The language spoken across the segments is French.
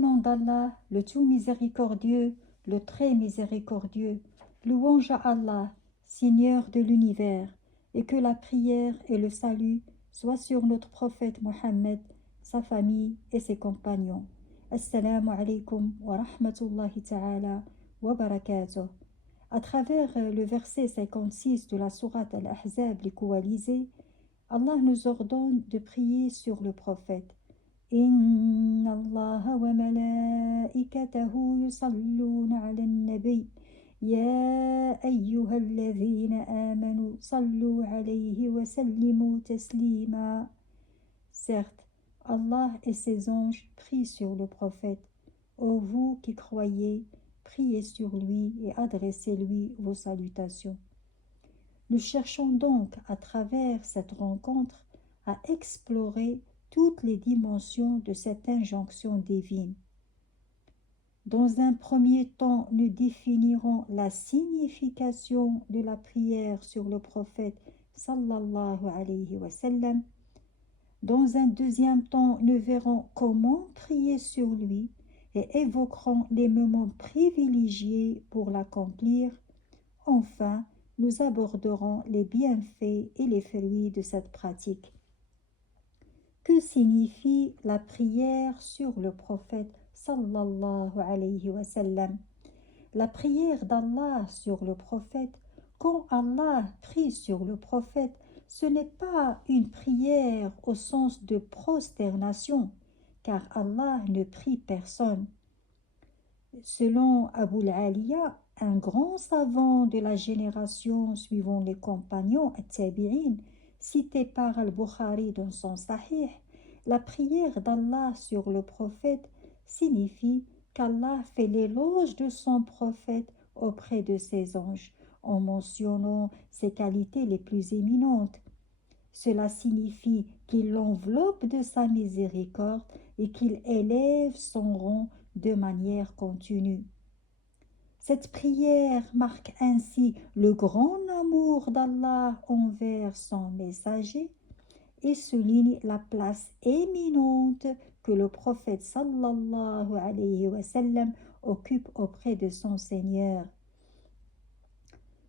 nom d'Allah, le tout miséricordieux, le très miséricordieux. Louange à Allah, Seigneur de l'univers, et que la prière et le salut soient sur notre prophète Mohammed, sa famille et ses compagnons. Assalamu alaikum wa rahmatullahi ta'ala wa barakatuh. À travers le verset 56 de la sourate Al-Ahzab, les coalisés, Allah nous ordonne de prier sur le prophète. Inna Allah wa malaikatahu yusalluna ala nabi ya ayyuhalladhina amanu sallu alayhi wa sallimu taslima. Certes, Allah et ses anges prient sur le prophète. Ô vous qui croyez, priez sur lui et adressez-lui vos salutations. Nous cherchons donc à travers cette rencontre à explorer toutes les dimensions de cette injonction divine. Dans un premier temps, nous définirons la signification de la prière sur le prophète sallallahu alayhi wa sallam. Dans un deuxième temps, nous verrons comment prier sur lui et évoquerons les moments privilégiés pour l'accomplir. Enfin, nous aborderons les bienfaits et les fruits de cette pratique. Que signifie la prière sur le prophète sallallahu alayhi wa sallam? La prière d'Allah sur le prophète, quand Allah prie sur le prophète, ce n'est pas une prière au sens de prosternation, car Allah ne prie personne. Selon Abu al-Aliya, un grand savant de la génération suivant les compagnons at-Tabi'in, cité par Al-Bukhari dans son Sahih, la prière d'Allah sur le prophète signifie qu'Allah fait l'éloge de son prophète auprès de ses anges, en mentionnant ses qualités les plus éminentes. Cela signifie qu'il l'enveloppe de sa miséricorde et qu'il élève son rang de manière continue. Cette prière marque ainsi le grand amour d'Allah envers son messager et souligne la place éminente que le prophète sallallahu alayhi wa sallam occupe auprès de son Seigneur.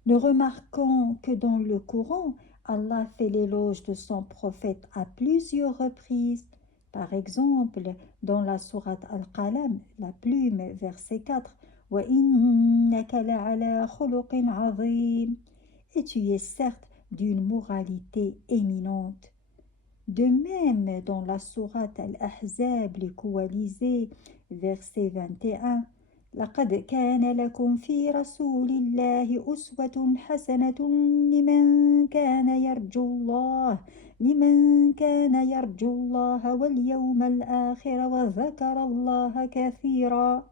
Nous remarquons que dans le Coran, Allah fait l'éloge de son prophète à plusieurs reprises. Par exemple, dans la sourate Al-Qalam, la plume, verset 4, wa innaka la'ala khuluqin azim. Et tu es certes d'une moralité éminente. De même, dans la sourate Al-Ahzab, les coalisés, verset 21, لقد كان لكم في رسول الله أسوة حسنة لمن كان يرجو الله واليوم الآخر وذكر الله كثيرا.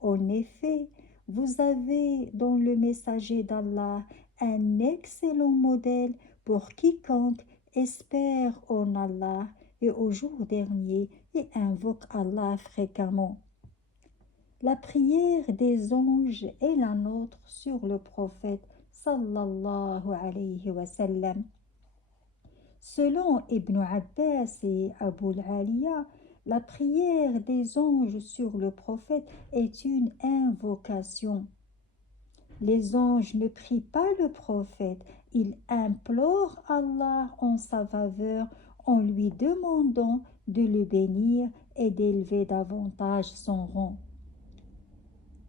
En effet, vous avez dans le messager d'Allah un excellent modèle pour quiconque espère en Allah et au jour dernier et invoque Allah fréquemment. La prière des anges est la nôtre sur le prophète sallallahu alayhi wa sallam. Selon Ibn Abbas et Abu al-Aliya, la prière des anges sur le prophète est une invocation. Les anges ne prient pas le prophète, ils implorent Allah en sa faveur en lui demandant de le bénir et d'élever davantage son rang.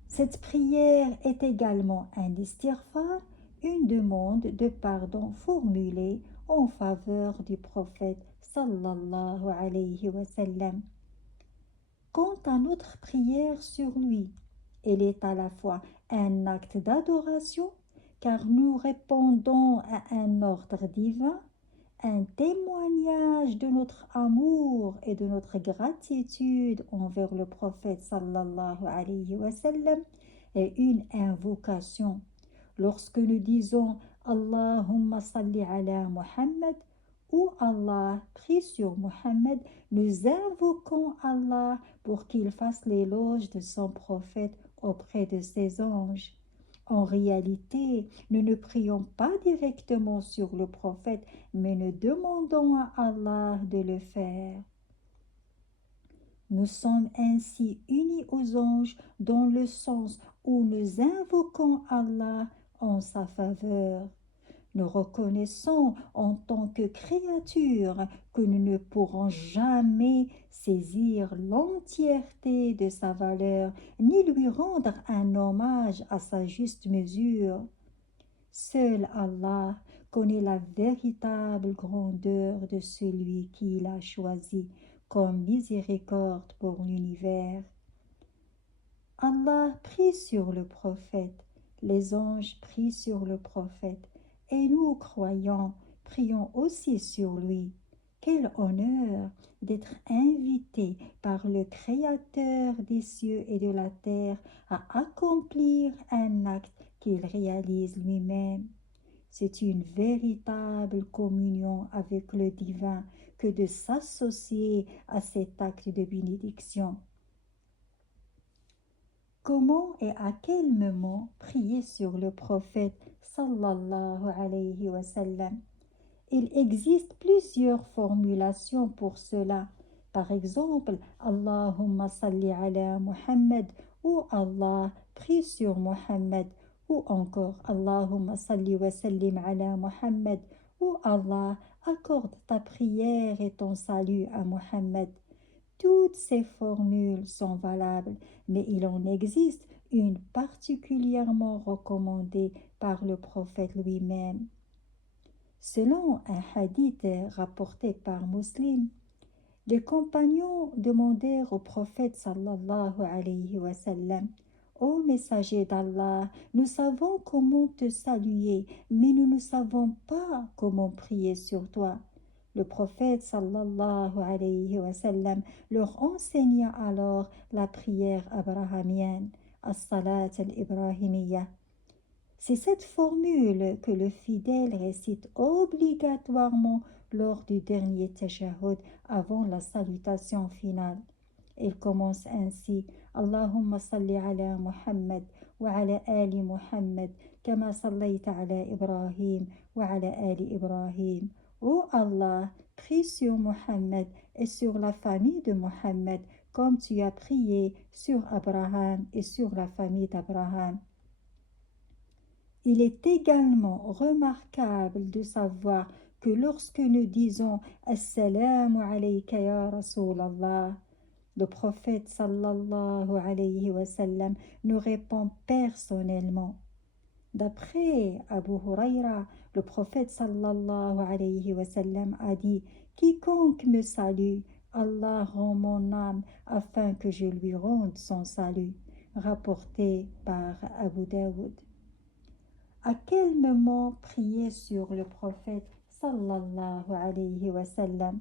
Cette prière est également un istighfar, une demande de pardon formulée en faveur du prophète sallallahu alayhi wa sallam. Quant à notre prière sur lui, elle est à la fois un acte d'adoration, car nous répondons à un ordre divin, un témoignage de notre amour et de notre gratitude envers le prophète sallallahu alayhi wa sallam et une invocation. Lorsque nous disons Allahumma salli ala Muhammad ou Allah prie sur Muhammad, nous invoquons Allah pour qu'il fasse l'éloge de son prophète auprès de ses anges. En réalité, nous ne prions pas directement sur le prophète, mais nous demandons à Allah de le faire. Nous sommes ainsi unis aux anges dans le sens où nous invoquons Allah en sa faveur. Nous reconnaissons en tant que créatures que nous ne pourrons jamais saisir l'entièreté de sa valeur, ni lui rendre un hommage à sa juste mesure. Seul Allah connaît la véritable grandeur de celui qu'il a choisi comme miséricorde pour l'univers. Allah prie sur le prophète, les anges prient sur le prophète, et nous, croyants, prions aussi sur lui. Quel honneur d'être invités par le Créateur des cieux et de la terre à accomplir un acte qu'il réalise lui-même. C'est une véritable communion avec le divin que de s'associer à cet acte de bénédiction. Comment et à quel moment prier sur le prophète sallallahu alayhi wa sallam? Il existe plusieurs formulations pour cela. Par exemple, Allahumma salli ala Muhammad ou Allah prie sur Muhammad ou encore Allahumma salli wa sallim ala Muhammad ou Allah accorde ta prière et ton salut à Muhammad. Toutes ces formules sont valables, mais il en existe une particulièrement recommandée par le prophète lui-même. Selon un hadith rapporté par Muslim, les compagnons demandèrent au prophète sallallahu alayhi wa sallam: Ô messager d'Allah, nous savons comment te saluer, mais nous ne savons pas comment prier sur toi. Le prophète sallallahu alayhi wa sallam leur enseigna alors la prière abrahamienne, as-salat al-ibrahimiyya. C'est cette formule que le fidèle récite obligatoirement lors du dernier tashahhud avant la salutation finale. Il commence ainsi: Allahumma salli ala Muhammad wa ala ali Muhammad kama sallayta ala Ibrahim wa ala ali Ibrahim. Ô Allah, prie sur Muhammad et sur la famille de Muhammad comme tu as prié sur Abraham et sur la famille d'Abraham. Il est également remarquable de savoir que lorsque nous disons Assalamu alayka ya Rasulallah, le prophète sallallahu alayhi wa sallam nous répond personnellement. D'après Abu Huraira, le prophète sallallahu alayhi wa sallam a dit: Quiconque me salue, Allah rend mon âme afin que je lui rende son salut. Rapporté par Abu Daoud. À quel moment prier sur le prophète sallallahu alayhi wa sallam?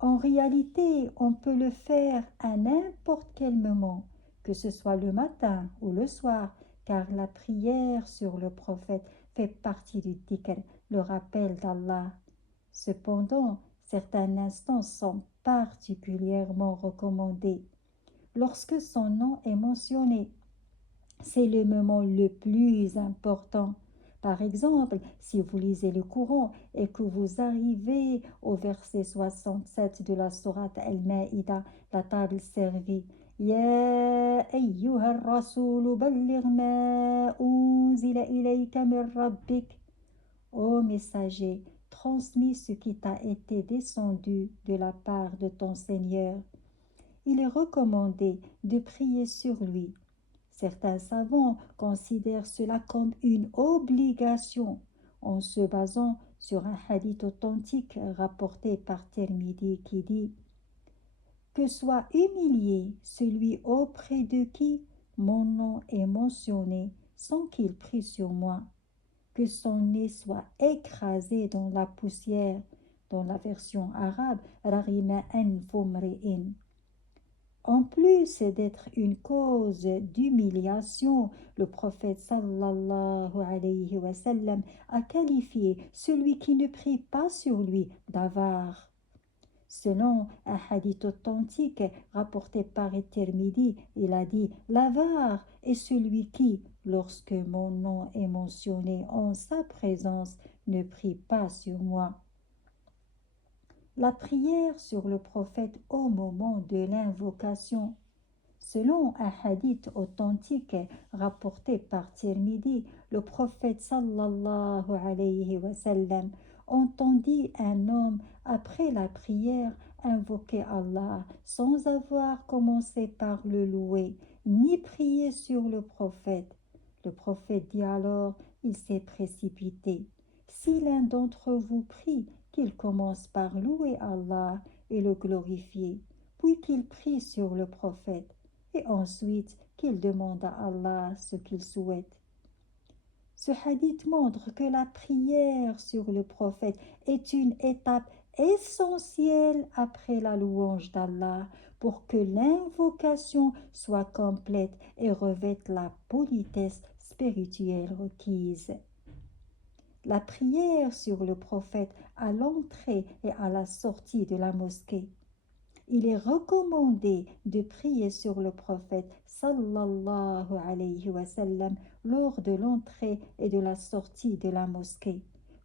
En réalité, on peut le faire à n'importe quel moment, que ce soit le matin ou le soir, car la prière sur le prophète fait partie du dhikr, le rappel d'Allah. Cependant, certains instants sont particulièrement recommandés. Lorsque son nom est mentionné, c'est le moment le plus important. Par exemple, si vous lisez le Coran et que vous arrivez au verset 67 de la sourate Al-Maïda, la table servie: Ya ayyuha ar-rasoul balligh ma unzila ilayka min rabbik. Ô messager, transmis ce qui t'a été descendu de la part de ton Seigneur. Il est recommandé de prier sur lui. Certains savants considèrent cela comme une obligation en se basant sur un hadith authentique rapporté par Tirmidhi qui dit: Que soit humilié celui auprès de qui mon nom est mentionné sans qu'il prie sur moi, que son nez soit écrasé dans la poussière. Dans la version arabe, Rarima an fumri'in. En plus d'être une cause d'humiliation, le prophète sallallahu alayhi wa sallam a qualifié celui qui ne prie pas sur lui d'avare. Selon un hadith authentique rapporté par Tirmidhi, il a dit: L'avare est celui qui, lorsque mon nom est mentionné en sa présence, ne prie pas sur moi. La prière sur le prophète au moment de l'invocation. Selon un hadith authentique rapporté par Tirmidhi, le prophète sallallahu alayhi wa sallam entendit un homme après la prière invoquer Allah sans avoir commencé par le louer, ni prier sur le prophète. Le prophète dit alors, il s'est précipité. Si l'un d'entre vous prie, qu'il commence par louer Allah et le glorifier, puis qu'il prie sur le prophète et ensuite qu'il demande à Allah ce qu'il souhaite. Ce hadith montre que la prière sur le prophète est une étape essentielle après la louange d'Allah pour que l'invocation soit complète et revête la politesse spirituelle requise. La prière sur le prophète à l'entrée et à la sortie de la mosquée. Il est recommandé de prier sur le prophète sallallahu alayhi wa sallam lors de l'entrée et de la sortie de la mosquée,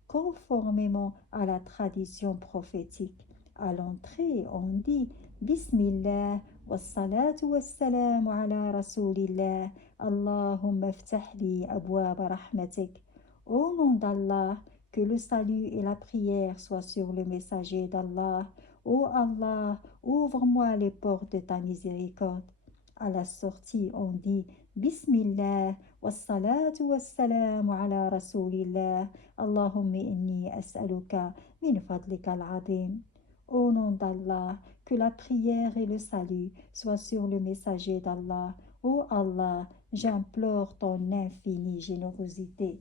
conformément à la tradition prophétique. À l'entrée, on dit Bismillah wa salatu wa salam ala rasulillah Allahumma ftah li abwab rahmatik. Au nom d'Allah, que le salut et la prière soient sur le messager d'Allah. Ô Allah, ouvre-moi les portes de ta miséricorde. À la sortie, on dit Bismillah, wassalatu wassalamu ala rasulillah, Allahumma inni as'aluka min fadlika al-azim. Au nom d'Allah, que la prière et le salut soient sur le messager d'Allah. Ô Allah, j'implore ton infinie générosité.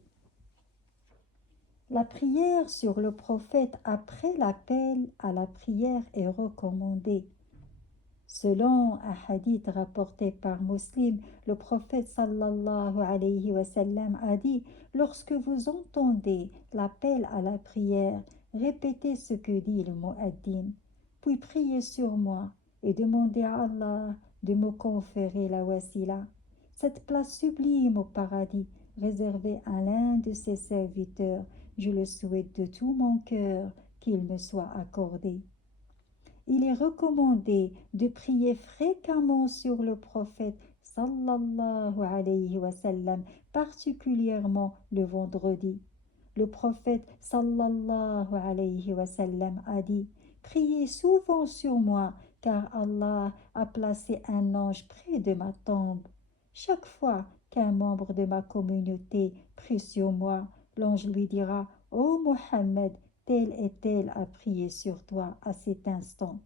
La prière sur le prophète après l'appel à la prière est recommandée. Selon un hadith rapporté par Muslim, le prophète sallallahu alayhi wa sallam a dit « Lorsque vous entendez l'appel à la prière, répétez ce que dit le mu'addin, puis priez sur moi et demandez à Allah de me conférer la wasila, cette place sublime au paradis réservée à l'un de ses serviteurs. Je le souhaite de tout mon cœur qu'il me soit accordé. » Il est recommandé de prier fréquemment sur le prophète sallallahu alayhi wa sallam, particulièrement le vendredi. Le prophète sallallahu alayhi wa sallam a dit « Priez souvent sur moi, car Allah a placé un ange près de ma tombe. Chaque fois qu'un membre de ma communauté prie sur moi, l'ange lui dira « Ô Mohammed, tel et tel a prié sur toi à cet instant. »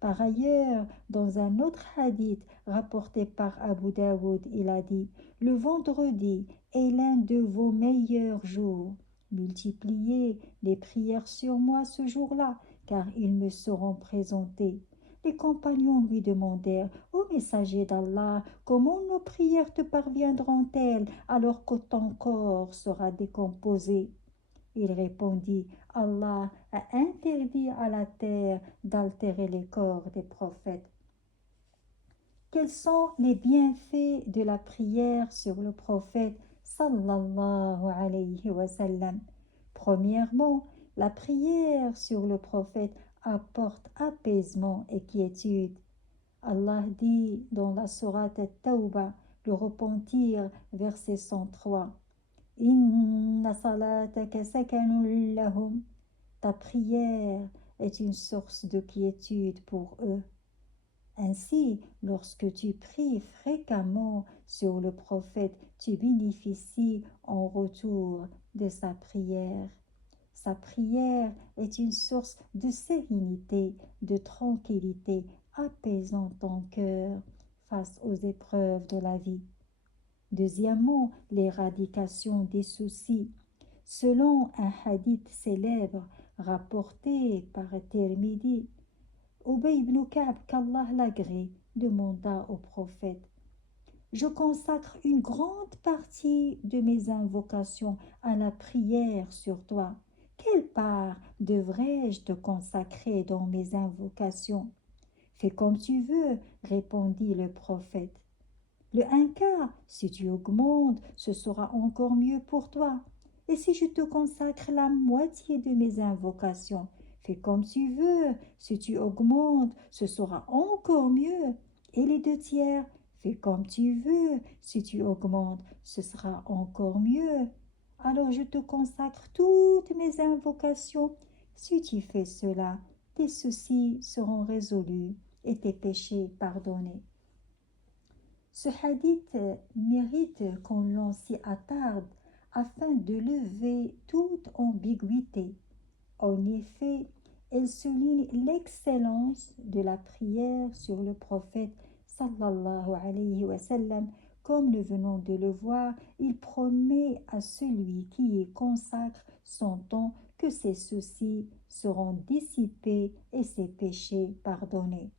Par ailleurs, dans un autre hadith rapporté par Abu Daoud, il a dit « Le vendredi est l'un de vos meilleurs jours. Multipliez les prières sur moi ce jour-là, car ils me seront présentés. » Les compagnons lui demandèrent « Ô messager d'Allah, comment nos prières te parviendront-elles alors que ton corps sera décomposé ?» Il répondit « Allah a interdit à la terre d'altérer les corps des prophètes. » Quels sont les bienfaits de la prière sur le prophète sallallahu alayhi wa sallam? Premièrement, la prière sur le prophète apporte apaisement et quiétude. Allah dit dans la sourate At-Tawbah, le repentir, verset 103. Inna salataka sakanun lahum. Ta prière est une source de quiétude pour eux. Ainsi, lorsque tu pries fréquemment sur le prophète, tu bénéficies en retour de sa prière. Sa prière est une source de sérénité, de tranquillité, apaisant ton cœur face aux épreuves de la vie. Deuxièmement, l'éradication des soucis. Selon un hadith célèbre rapporté par Tirmidhi, Ubay ibn Ka'b, qu'Allah l'agrée, demanda au prophète « Je consacre une grande partie de mes invocations à la prière sur toi. Quelle part devrais-je te consacrer dans mes invocations ?»« Fais comme tu veux, répondit le prophète. Le un quart, si tu augmentes, ce sera encore mieux pour toi. Et si je te consacre la moitié de mes invocations, fais comme tu veux, si tu augmentes, ce sera encore mieux. Et les 2 tiers, fais comme tu veux, si tu augmentes, ce sera encore mieux. Alors je te consacre toutes mes invocations. Si tu fais cela, tes soucis seront résolus et tes péchés pardonnés. Ce hadith mérite qu'on l'on s'y attarde afin de lever toute ambiguïté. En effet, elle souligne l'excellence de la prière sur le prophète sallallahu alayhi wa sallam. Comme nous venons de le voir, il promet à celui qui y consacre son temps que ses soucis seront dissipés et ses péchés pardonnés.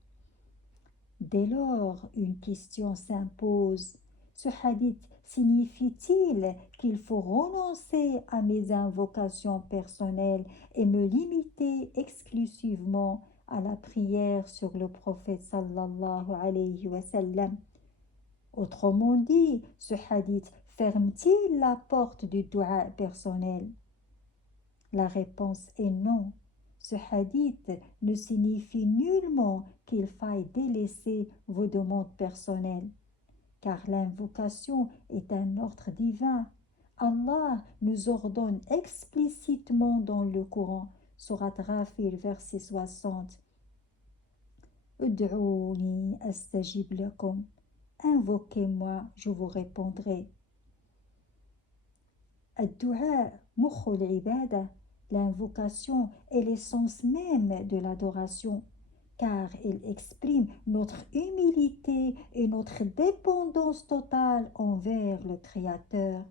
Dès lors, une question s'impose. Ce hadith signifie-t-il qu'il faut renoncer à mes invocations personnelles et me limiter exclusivement à la prière sur le prophète sallallahu alayhi wa sallam? Autrement dit, ce hadith ferme-t-il la porte du dua personnel? La réponse est non. Ce hadith ne signifie nullement qu'il faille délaisser vos demandes personnelles, car l'invocation est un ordre divin. Allah nous ordonne explicitement dans le Coran, Surat Ghafir, verset 60. Ud'ouni astajib lakum. Invoquez-moi, je vous répondrai. Ad-du'a mukhul ibada. L'invocation est l'essence même de l'adoration, car elle exprime notre humilité et notre dépendance totale envers le Créateur.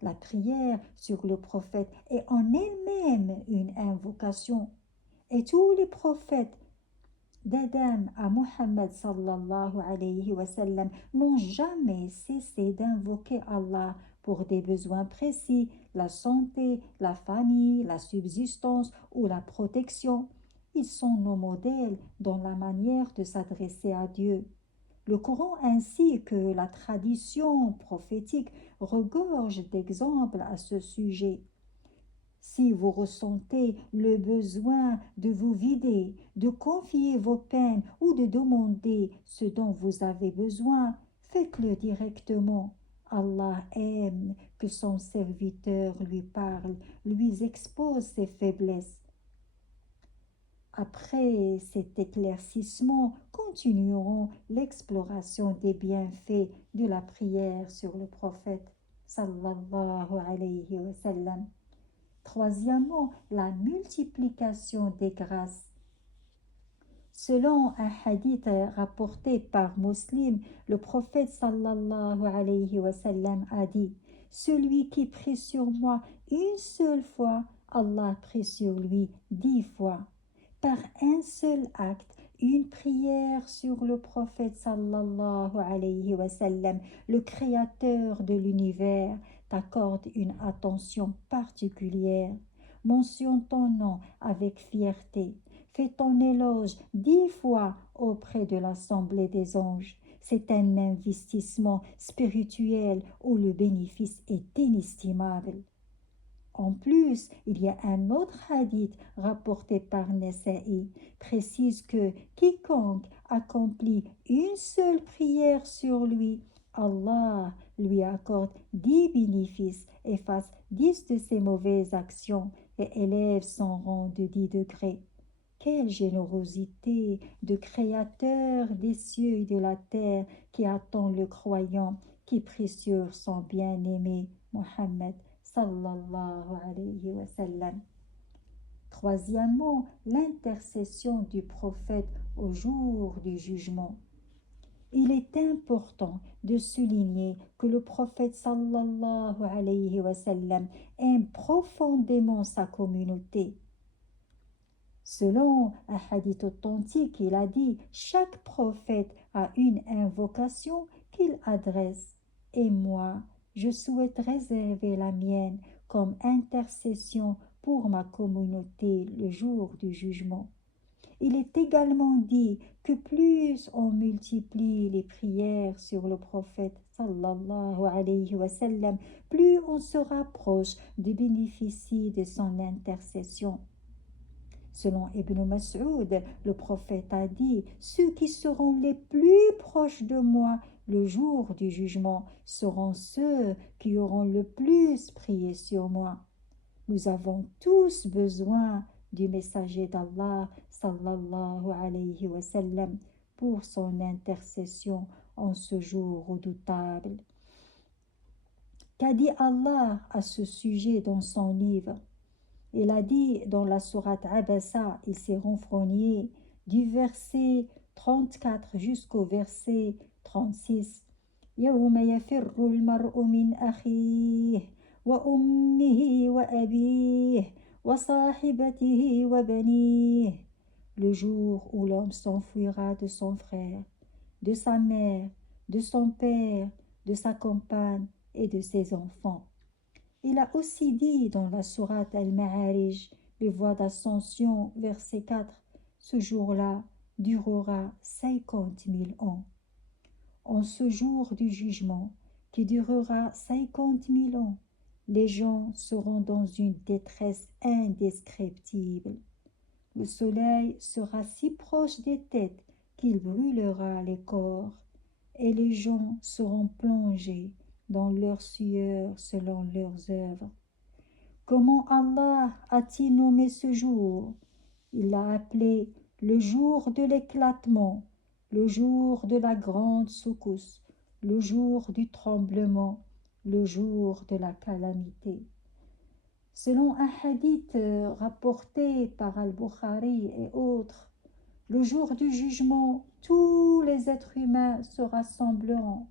La prière sur le prophète est en elle-même une invocation, et tous les prophètes, d'Adam à Muhammad sallallahu alayhi wa sallam, n'ont jamais cessé d'invoquer Allah pour des besoins précis, la santé, la famille, la subsistance ou la protection. Ils sont nos modèles dans la manière de s'adresser à Dieu. Le Coran ainsi que la tradition prophétique regorgent d'exemples à ce sujet. Si vous ressentez le besoin de vous vider, de confier vos peines ou de demander ce dont vous avez besoin, faites-le directement. Allah aime que son serviteur lui parle, lui expose ses faiblesses. Après cet éclaircissement, continuerons l'exploration des bienfaits de la prière sur le prophète sallallahu alayhi wa sallam. Troisièmement, la multiplication des grâces. Selon un hadith rapporté par Muslim, le prophète sallallahu alayhi wa sallam a dit: celui qui prie sur moi une seule fois, Allah prie sur lui 10 fois. Par un seul acte, une prière sur le prophète sallallahu alayhi wa sallam, le créateur de l'univers, t'accorde une attention particulière. Mentionne ton nom avec fierté. Fais ton éloge 10 fois auprès de l'assemblée des anges. C'est un investissement spirituel où le bénéfice est inestimable. En plus, il y a un autre hadith rapporté par Nasa'i, précise que quiconque accomplit une seule prière sur lui, Allah lui accorde 10 bénéfices, efface 10 de ses mauvaises actions et élève son rang de 10 degrés. Quelle générosité de Créateur des cieux et de la terre qui attend le croyant qui prie sur son bien-aimé Mohammed sallallahu alayhi wa sallam. Troisièmement, l'intercession du prophète au jour du jugement. Il est important de souligner que le prophète sallallahu alayhi wa sallam aime profondément sa communauté. Selon un hadith authentique, il a dit: chaque prophète a une invocation qu'il adresse, et moi, je souhaite réserver la mienne comme intercession pour ma communauté le jour du jugement. Il est également dit que plus on multiplie les prières sur le prophète sallallahu alayhi wa sallam, plus on se rapproche de bénéficier de son intercession. Selon Ibn Mas'ud, le prophète a dit, ceux qui seront les plus proches de moi le jour du jugement seront ceux qui auront le plus prié sur moi. Nous avons tous besoin du messager d'Allah, sallallahu alayhi wa sallam, pour son intercession en ce jour redoutable. Qu'a dit Allah à ce sujet dans son livre? Il a dit dans la sourate Abasa, il s'est renfrogné du verset 34 jusqu'au verset 36. يوم يفر المرء من أخيه وأمه وأبيه وصاحبته وبنيه. Le jour où l'homme s'enfuira de son frère, de sa mère, de son père, de sa compagne et de ses enfants. Il a aussi dit dans la sourate Al-Ma'arij, les voies d'ascension, verset 4, ce jour-là durera 50 000 ans. En ce jour du jugement, qui durera 50 000 ans, les gens seront dans une détresse indescriptible. Le soleil sera si proche des têtes qu'il brûlera les corps, et les gens seront plongés dans leur sueur selon leurs œuvres. Comment Allah a-t-il nommé ce jour? Il l'a appelé le jour de l'éclatement, le jour de la grande secousse, le jour du tremblement, le jour de la calamité. Selon un hadith rapporté par Al-Bukhari et autres, le jour du jugement, tous les êtres humains se rassembleront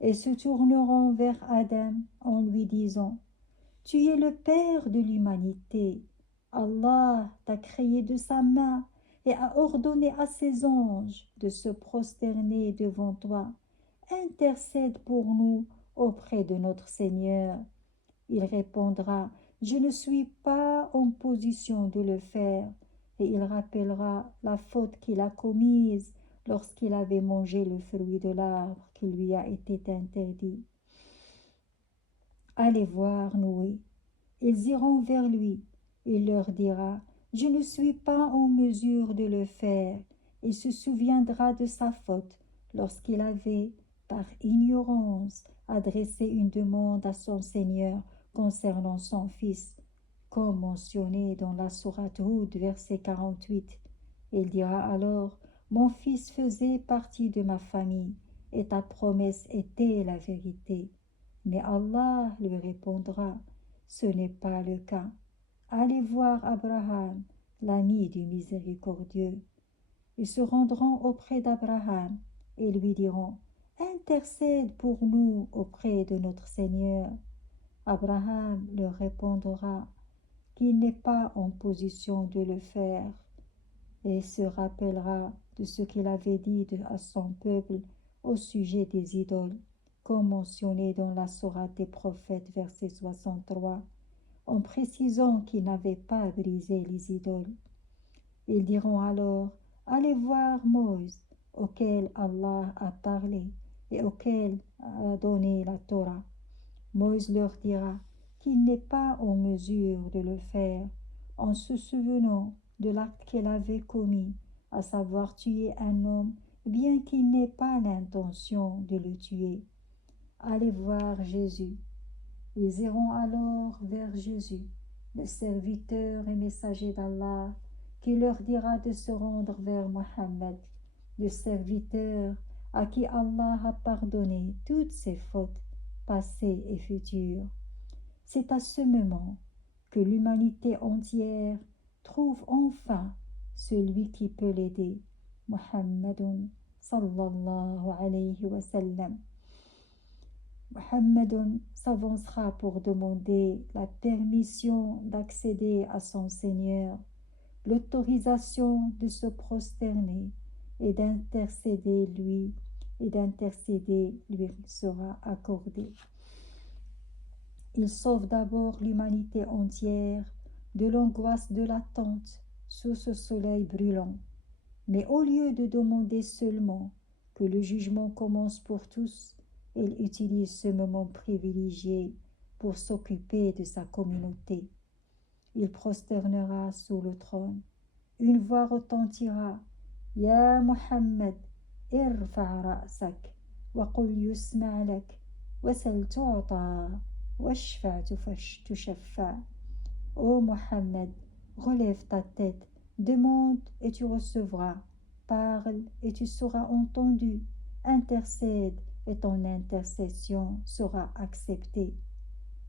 et se tourneront vers Adam en lui disant « Tu es le Père de l'humanité. Allah t'a créé de sa main et a ordonné à ses anges de se prosterner devant toi. Intercède pour nous auprès de notre Seigneur. » Il répondra « Je ne suis pas en position de le faire. » Et il rappellera la faute qu'il a commise lorsqu'il avait mangé le fruit de l'arbre qui lui a été interdit. Allez voir Noé. Ils iront vers lui. Il leur dira « Je ne suis pas en mesure de le faire. » Il se souviendra de sa faute lorsqu'il avait, par ignorance, adressé une demande à son Seigneur concernant son fils, comme mentionné dans la sourate Hud, verset 48. Il dira alors « Mon fils faisait partie de ma famille, et ta promesse était la vérité. » Mais Allah lui répondra « Ce n'est pas le cas. Allez voir Abraham, l'ami du miséricordieux. » Ils se rendront auprès d'Abraham et lui diront « Intercède pour nous auprès de notre Seigneur. » Abraham leur répondra qu'il n'est pas en position de le faire et se rappellera de ce qu'il avait dit à son peuple au sujet des idoles, comme mentionné dans la sourate des prophètes, verset 63, en précisant qu'il n'avait pas brisé les idoles. Ils diront alors « Allez voir Moïse, auquel Allah a parlé et auquel a donné la Torah. » Moïse leur dira qu'il n'est pas en mesure de le faire en se souvenant de l'acte qu'il avait commis, à savoir tuer un homme, bien qu'il n'ait pas l'intention de le tuer. Allez voir Jésus. Ils iront alors vers Jésus, le serviteur et messager d'Allah, qui leur dira de se rendre vers Mohammed, le serviteur à qui Allah a pardonné toutes ses fautes passées et futures. C'est à ce moment que l'humanité entière trouve enfin celui qui peut l'aider, Muhammadun sallallahu alayhi wa sallam. Muhammadun s'avancera pour demander la permission d'accéder à son Seigneur, l'autorisation de se prosterner et d'intercéder lui sera accordée. Il sauve d'abord l'humanité entière de l'angoisse de l'attente sous ce soleil brûlant. Mais au lieu de demander seulement que le jugement commence pour tous, il utilise ce moment privilégié pour s'occuper de sa communauté. Il prosternera sous le trône une voix retentira. Ya Muhammad, irfa' ra'sak, wa qul yusma' lak, wa sal tu'ta, washfa' tushaffa. Ô Mohammed, relève ta tête, demande et tu recevras, parle et tu seras entendu, intercède et ton intercession sera acceptée.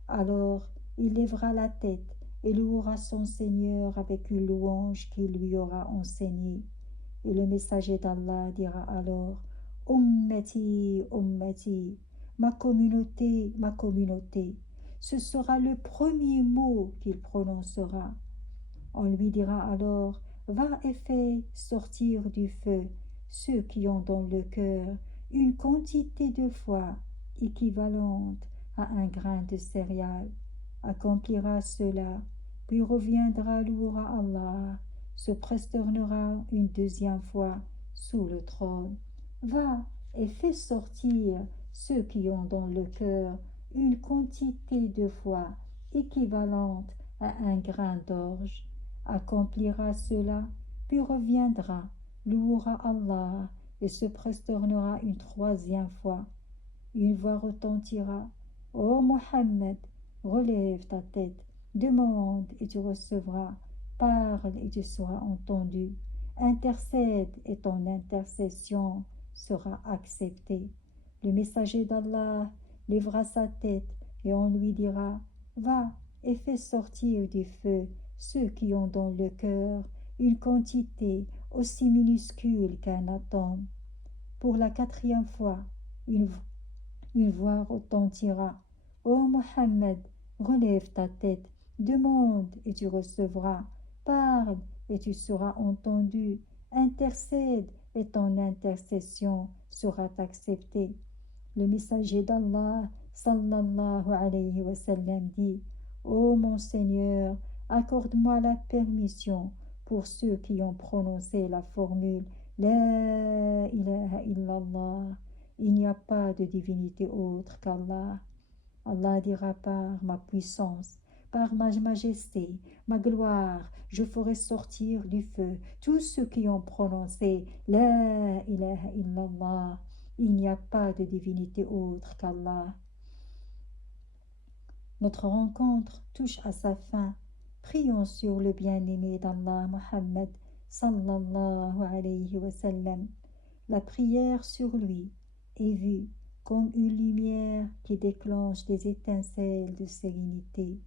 Alors il lèvera la tête et louera son Seigneur avec une louange qu'il lui aura enseignée. Et le messager d'Allah dira alors, Ummati, Ummati, ma communauté, ma communauté. Ce sera le premier mot qu'il prononcera. On lui dira alors, va et fais sortir du feu ceux qui ont dans le cœur une quantité de foi équivalente à un grain de céréales. Accomplira cela, puis reviendra, louera Allah, se prosternera une deuxième fois sous le trône. Va et fais sortir ceux qui ont dans le cœur une quantité de foi équivalente à un grain d'orge. Accomplira cela, puis reviendra, louera Allah et se prosternera une troisième fois. Une voix retentira. Ô Mohammed, relève ta tête, demande et tu recevras, parle et tu seras entendu, intercède et ton intercession sera acceptée. Le messager d'Allah lèvera sa tête et on lui dira, va et fais sortir du feu ceux qui ont dans le cœur une quantité aussi minuscule qu'un atome. Pour la quatrième fois, une voix retentira. Ô Mohammed, relève ta tête, demande et tu recevras, parle et tu seras entendu, intercède et ton intercession sera acceptée. Le messager d'Allah, sallallahu alayhi wa sallam, dit, Ô mon Seigneur, accorde-moi la permission pour ceux qui ont prononcé la formule La ilaha illallah. Il n'y a pas de divinité autre qu'Allah. Allah dira par ma puissance, par ma majesté, ma gloire, je ferai sortir du feu tous ceux qui ont prononcé La ilaha illallah. Il n'y a pas de divinité autre qu'Allah. Notre rencontre touche à sa fin. Prions sur le bien-aimé d'Allah, Muhammad, sallallahu alayhi wa sallam. La prière sur lui est vue comme une lumière qui déclenche des étincelles de sérénité,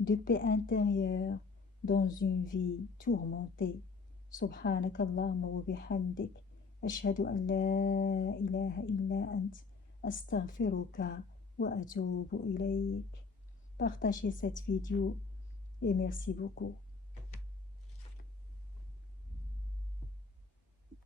de paix intérieure dans une vie tourmentée. Subhanakallahumma wa bihamdik, ashhadu an la ilaha illa ant, astaghfiruka wa atubu ilayk. Partagez cette vidéo et merci beaucoup.